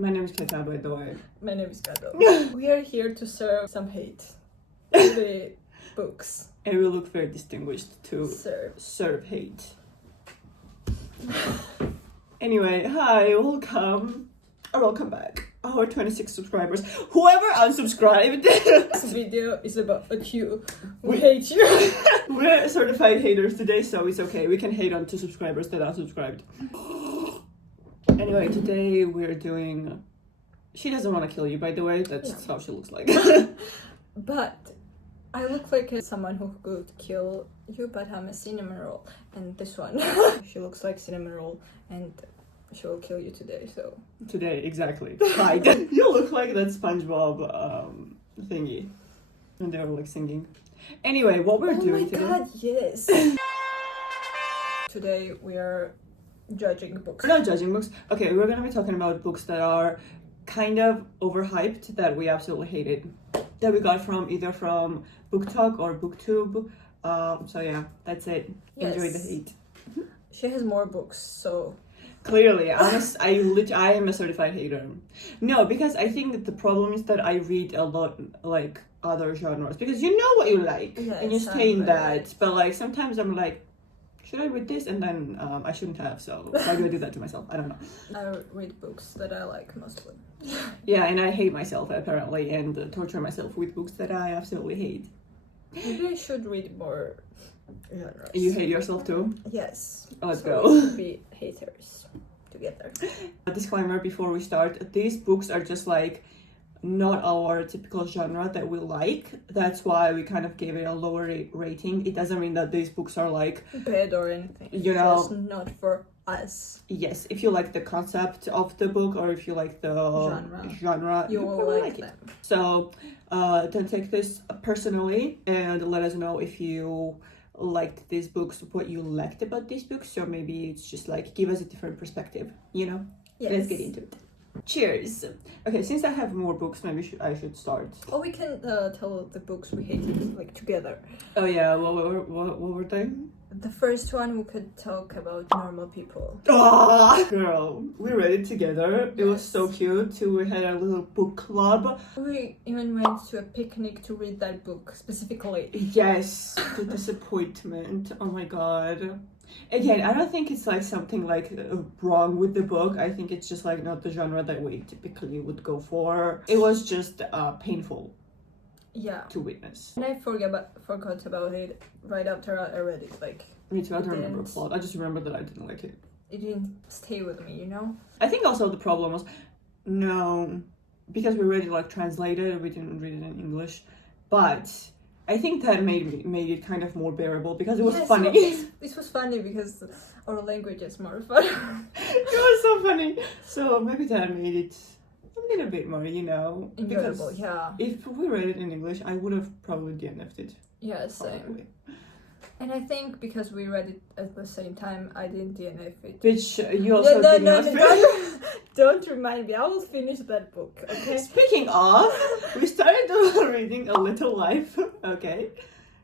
My name is Ketta, by the way. My name is Kato. We are here to serve some hate to the books. And we look very distinguished to Serve. hate. Anyway, hi, welcome back. Our 26 subscribers. Whoever unsubscribed. This video is about you. We hate you. We're certified haters today, so it's okay. We can hate on 2 subscribers that are subscribed. Anyway, today we're doing... She doesn't want to kill you, by the way. That's how she looks like. But I look like someone who could kill you, but I'm a cinnamon roll. And this one, she looks like cinnamon roll, and she will kill you today, so... Today, exactly. Right. You look like that SpongeBob thingy. And they were like singing. Anyway, what we're doing today... Oh my god, yes! Today we are judging books. We're not judging books. Okay, we're gonna be talking about books that are kind of overhyped, that we absolutely hated. That we got from either from Book Talk or BookTube. So yeah, that's it. Yes. Enjoy the hate. She has more books, so... Clearly, I am a certified hater. No, because I think that the problem is that I read a lot like other genres. Because you know what you like, yes, and you stay in that. But like sometimes I'm like, should I read this? And then I shouldn't have, so why do I do that to myself? I don't know. I read books that I like mostly. Yeah, and I hate myself apparently, and torture myself with books that I absolutely hate. Maybe I should read more genres. You hate yourself too? Yes. Let's so go. We should be haters together. A disclaimer before we start, these books are just like not our typical genre that we like. That's why we kind of gave it a lower rating. It doesn't mean that these books are like bad or anything. You know, just not for us. Yes, if you like the concept of the book or if you like the genre you will like them. It. So don't take this personally, and let us know if you liked these books, what you liked about these books, or maybe it's just like give us a different perspective, you know? Yes. Let's get into it. Cheers. Okay, since I have more books, maybe I should start. Or we can tell the books we hated like together. Oh yeah, what were they? The first one we could talk about normal people. Oh, girl, we read it together. Yes. It was so cute. We had a little book club. We even went to a picnic to read that book specifically. Yes, the disappointment. Oh my god. Again, I don't think it's like something like wrong with the book. I think it's just like not the genre that we typically would go for. It was just painful. Yeah. To witness. And I forgot about it right after I read it. Like, me too, I don't remember the plot. I just remember that I didn't like it. It didn't stay with me, you know? I think also the problem was, because we read it like translated, we didn't read it in English. But I think that made it kind of more bearable because it was funny. It was funny because our language is more fun. It was so funny. So maybe that made it a little bit more, enjoyable. Because yeah. If we read it in English, I would have probably DNF'd it. Yeah, same. Probably. And I think because we read it at the same time, I didn't DNF it. Which you also didn't. Don't remind me. I will finish that book, okay? Speaking of, we started reading A Little Life, okay?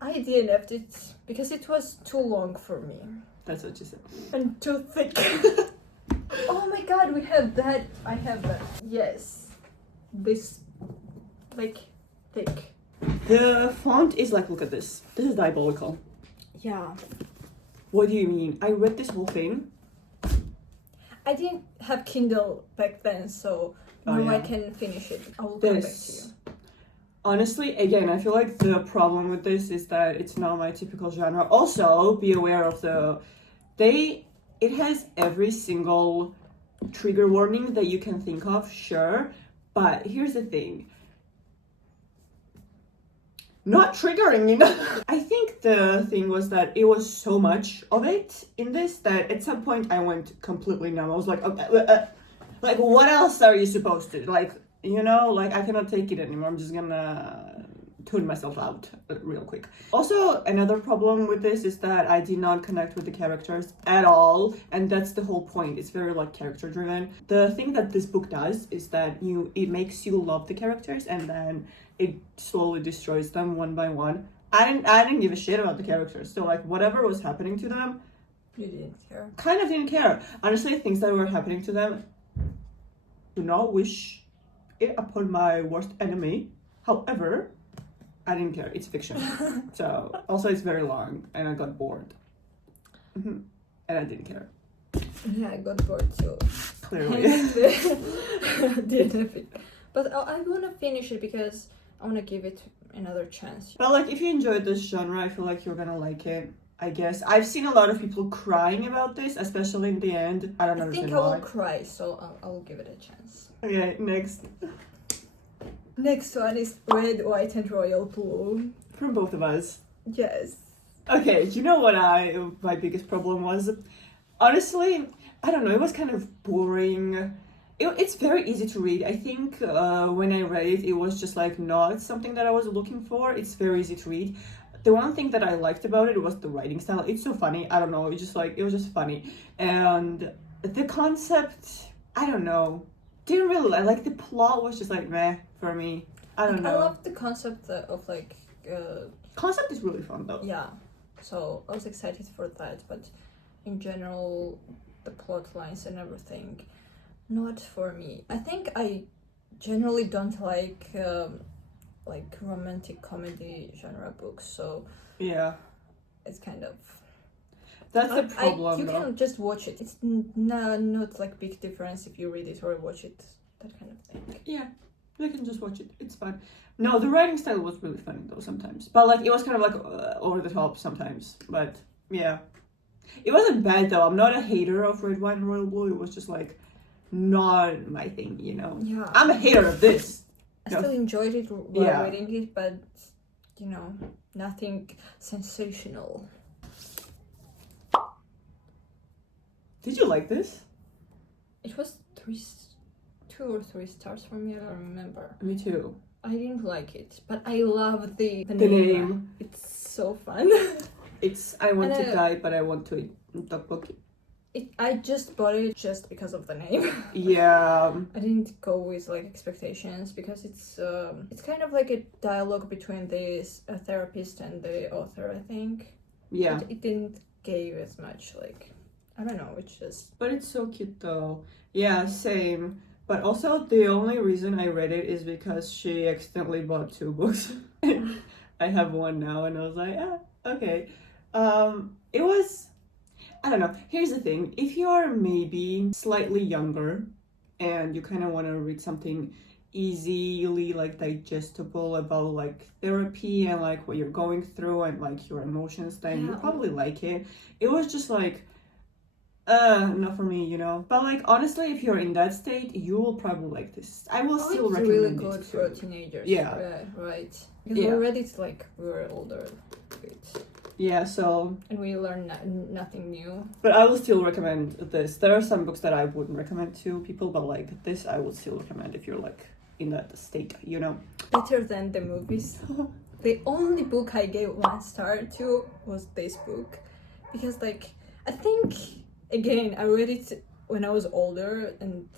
I DNF'd it because it was too long for me. That's what you said. And too thick. Oh my god, we have that. I have that. Yes. This, like, thick. The font is like, look at this. This is diabolical. Yeah. What do you mean? I read this whole thing. I didn't have Kindle back then, so now I can finish it. I will come back to you. Honestly, again, I feel like the problem with this is that it's not my typical genre. Also, be aware of it has every single trigger warning that you can think of, sure. But here's the thing. Not triggering enough. I think the thing was that it was so much of it in this that at some point I went completely numb. I was like, okay, like what else are you supposed to? Like, I cannot take it anymore. I'm just gonna tune myself out real quick. Also, another problem with this is that I did not connect with the characters at all, and that's the whole point. It's very like character driven. The thing that this book does is that it makes you love the characters, and then it slowly destroys them one by one. I didn't give a shit about the characters, so like whatever was happening to them, you didn't care. Kind of didn't care. Honestly, things that were happening to them do not wish it upon my worst enemy. However, I didn't care. It's fiction. So, also it's very long and I got bored. And I didn't care. Yeah, I got bored too. Clearly. Didn't fit. But I wanna finish it because I wanna give it another chance. But like, if you enjoyed this genre, I feel like you're gonna like it. I guess I've seen a lot of people crying about this, especially in the end. I don't I understand think I will why. cry, so I will give it a chance. Okay, next. Next one is Red, White, and Royal Blue. From both of us. Yes. Okay, do you know what my biggest problem was? Honestly, I don't know, it was kind of boring. It's very easy to read. I think when I read it, it was just like not something that I was looking for. It's very easy to read. The one thing that I liked about it was the writing style. It's so funny. I don't know. It was just funny. And the concept, I don't know. Didn't really like the plot was just like meh for me. I don't know. I love the concept of like. Concept is really fun though. Yeah. So I was excited for that, but in general, the plot lines and everything, not for me. I think I generally don't like romantic comedy genre books, so Yeah. it's kind of. That's the problem. You can just watch it. It's not like big difference if you read it or watch it. That kind of thing. Yeah, you can just watch it. It's fun. No, the writing style was really funny though sometimes, but like it was kind of like over the top sometimes. But yeah, it wasn't bad though. I'm not a hater of Red, White, and Royal Blue. It was just like not my thing, you know. Yeah. I'm a hater of this. I still enjoyed it while Yeah. reading it, but you know, nothing sensational. Did you like this? It was 2 or 3 stars for me. I don't remember. Me too. I didn't like it, but I love the name. It's so fun. It's I want And to die, but I want to eat tteokbokki. I just bought it just because of the name. Yeah. I didn't go with like expectations because it's kind of like a dialogue between this therapist and the author, I think. Yeah. It didn't give as much like, I don't know, it's just. But it's so cute though. Yeah, same. But also the only reason I read it is because she accidentally bought 2 books. I have one now and I was like, okay. It was, I don't know. Here's the thing. If you are maybe slightly younger and you kind of want to read something easily like digestible about like therapy and like what you're going through and like your emotions, then you probably like it. It was just like, not for me, you know. But like honestly, if you're in that state, you will probably like this. I will still it's recommend really it good for teenagers. Yeah. Right. Because we read it like we were older. Yeah, so. And we learned nothing new. But I will still recommend this. There are some books that I wouldn't recommend to people, but like this, I would still recommend if you're like in that state, you know. Better than the movies. The only book I gave 1 star to was this book, because like I think. Again, I read it when I was older, and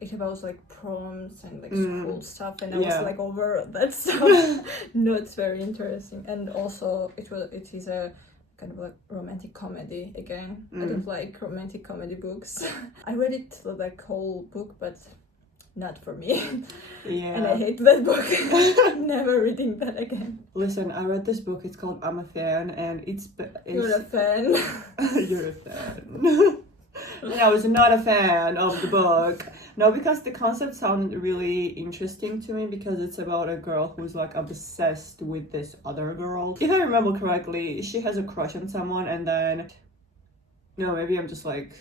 it was like proms and like school stuff, and I was like over that stuff. Not very interesting, and also it is a kind of like romantic comedy again. I don't like romantic comedy books. I read it like whole book, but not for me. Yeah. And I hate that book. Never reading that again. Listen, I read this book. It's called I'm a Fan, and You're a fan. You're a fan. I was not a fan of the book. No, because the concept sounded really interesting to me, because it's about a girl who's like obsessed with this other girl. If I remember correctly, she has a crush on someone, and then no, maybe I'm just like,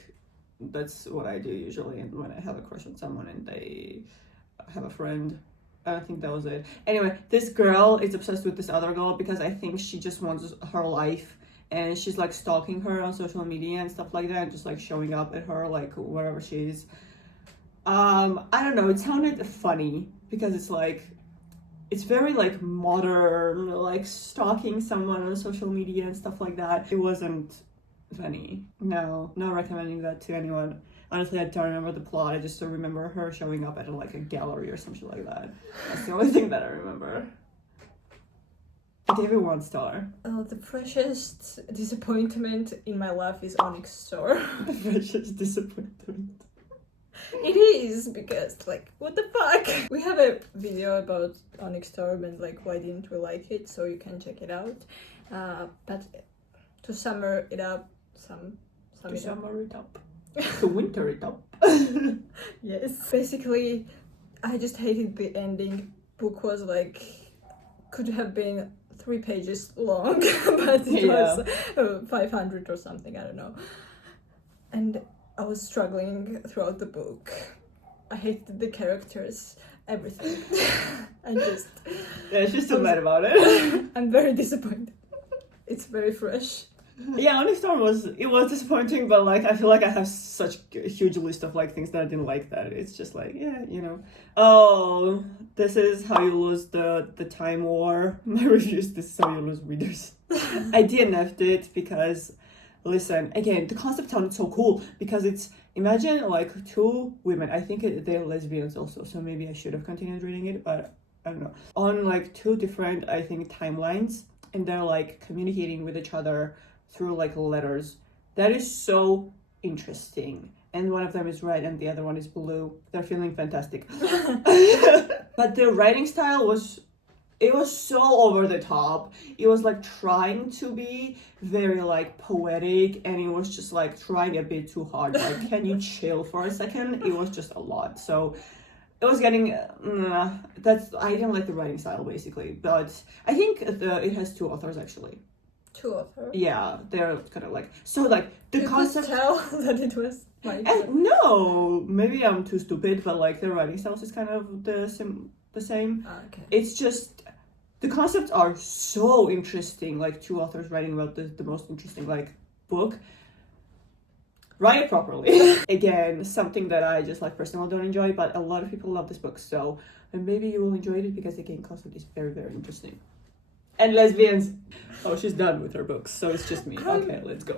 that's what I do usually when I have a crush on someone and they have a friend. I don't think that was it. Anyway, this girl is obsessed with this other girl because I think she just wants her life, and she's like stalking her on social media and stuff like that, and just like showing up at her like wherever she is. I don't know, it sounded funny because it's like, it's very like modern, like stalking someone on social media and stuff like that. It wasn't funny. No, not recommending that to anyone. Honestly, I don't remember the plot. I just don't remember her showing up at like a gallery or something like that. That's the only thing that I remember. I gave it 1 star. Oh, the freshest disappointment in my life is Onyx Store. The freshest disappointment. It is, because like, what the fuck? We have a video about Onyx Storm and like why didn't we like it, so you can check it out. But to summer it up, To winter it up. Yes. Basically, I just hated the ending. Book was like, could have been 3 pages long, but it was 500 or something, I don't know. And I was struggling throughout the book. I hated the characters, everything. Yeah, she's still mad about it. I'm very disappointed. It's very fresh. Yeah, Onyx Storm was disappointing, but like I feel like I have such a huge list of like things that I didn't like that it's just like, yeah, you know. Oh, this is how you lose the time war. My reviews, this is how you lose readers. I DNF'd it because, listen, again, the concept sounded so cool because it's, imagine like 2 women, I think they're lesbians also, so maybe I should have continued reading it, but I don't know. On like 2 different, I think, timelines, and they're like communicating with each other through like letters. That is so interesting. And one of them is red and the other one is blue. They're feeling fantastic. But the writing style was so over the top. It was like trying to be very like poetic, and it was just like trying a bit too hard. Like, can you chill for a second? It was just a lot. So it was getting I didn't like the writing style basically, but I think it has 2 authors actually. 2 authors? Yeah, they're kind of like, so like the concept. You could tell that it was like. No, maybe I'm too stupid, but like the writing styles is kind of the same. Okay. It's just the concepts are so interesting. Like 2 authors writing about the most interesting like book. Write it properly. Again, something that I just like personally don't enjoy, but a lot of people love this book, so maybe you will enjoy it because again, concept is very, very interesting. And lesbians. Oh, she's done with her books, so it's just me. Okay, let's go.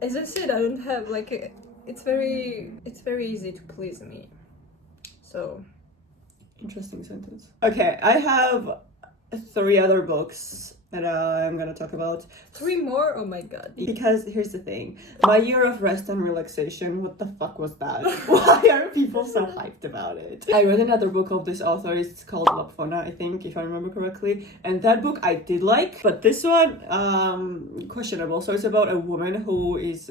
As I said, I don't have like it's very easy to please me. So interesting sentence. Okay, I have 3 other books that I'm gonna talk about. 3 more? Oh my god. Because here's the thing. My year of rest and relaxation, what the fuck was that? Why are people so hyped about it? I read another book of this author. It's called Lapfona, I think, if I remember correctly. And that book I did like. But this one, questionable. So it's about a woman who is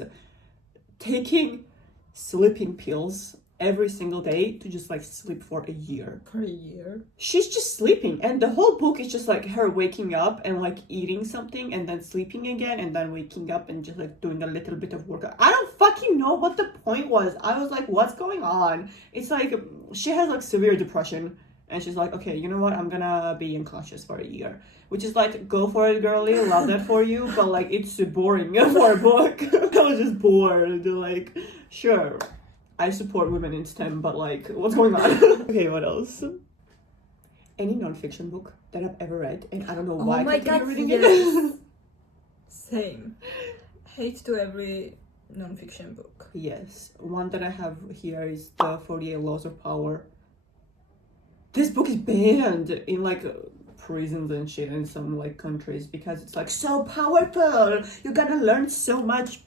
taking sleeping pills every single day to just like sleep for a year. For a year? She's just sleeping, and the whole book is just like her waking up and like eating something and then sleeping again and then waking up and just like doing a little bit of workout. I don't fucking know what the point was. I was like, what's going on? It's like she has like severe depression and she's like, okay, you know what, I'm gonna be unconscious for a year, which is like, go for it, girly, love that for you, but like it's boring for a book. I was just bored. Like, sure, I support women in STEM, but like, what's going on? Okay, what else? Any non-fiction book that I've ever read, and I don't know why I continue reading it. Same. Hate to every non-fiction book. Yes, one that I have here is the 48 Laws of Power. This book is banned in like prisons and shit in some like countries because it's like so powerful. You're gonna learn so much.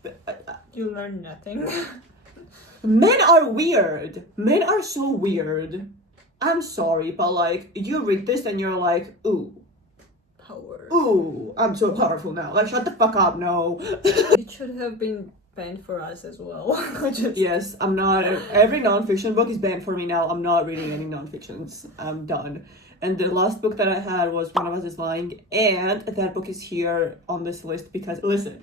You learn nothing. Men are weird. Men are so weird. I'm sorry, but like, you read this and you're like, ooh. Power. Ooh, I'm so powerful now. Like, shut the fuck up, no. It should have been banned for us as well. Yes, I'm not. Every non-fiction book is banned for me now. I'm not reading any non-fictions. I'm done. And the last book that I had was One of Us is Lying, and that book is here on this list because, listen,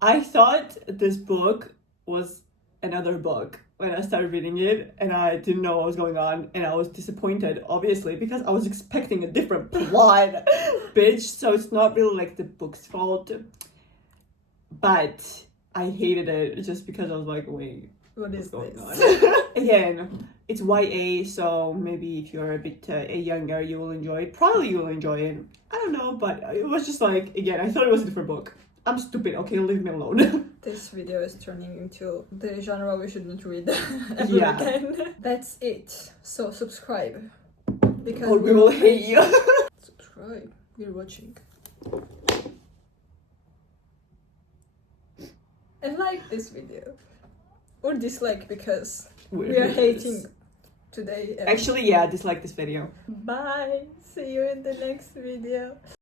I thought this book was another book when I started reading it, and I didn't know what was going on, and I was disappointed, obviously, because I was expecting a different plot, bitch. So it's not really like the book's fault, but I hated it just because I was like, wait, what's going on? this? Again, it's YA, so maybe if you're a bit younger, you will enjoy it. Probably you will enjoy it. I don't know, but it was just like, again, I thought it was a different book. I'm stupid, okay, leave me alone. This video is turning into the genre we shouldn't read ever again. That's it. So subscribe. Because or we will hate you. Subscribe. We're watching. And like this video. Or dislike because We are hating today. Actually, yeah, dislike this video. Bye. See you in the next video.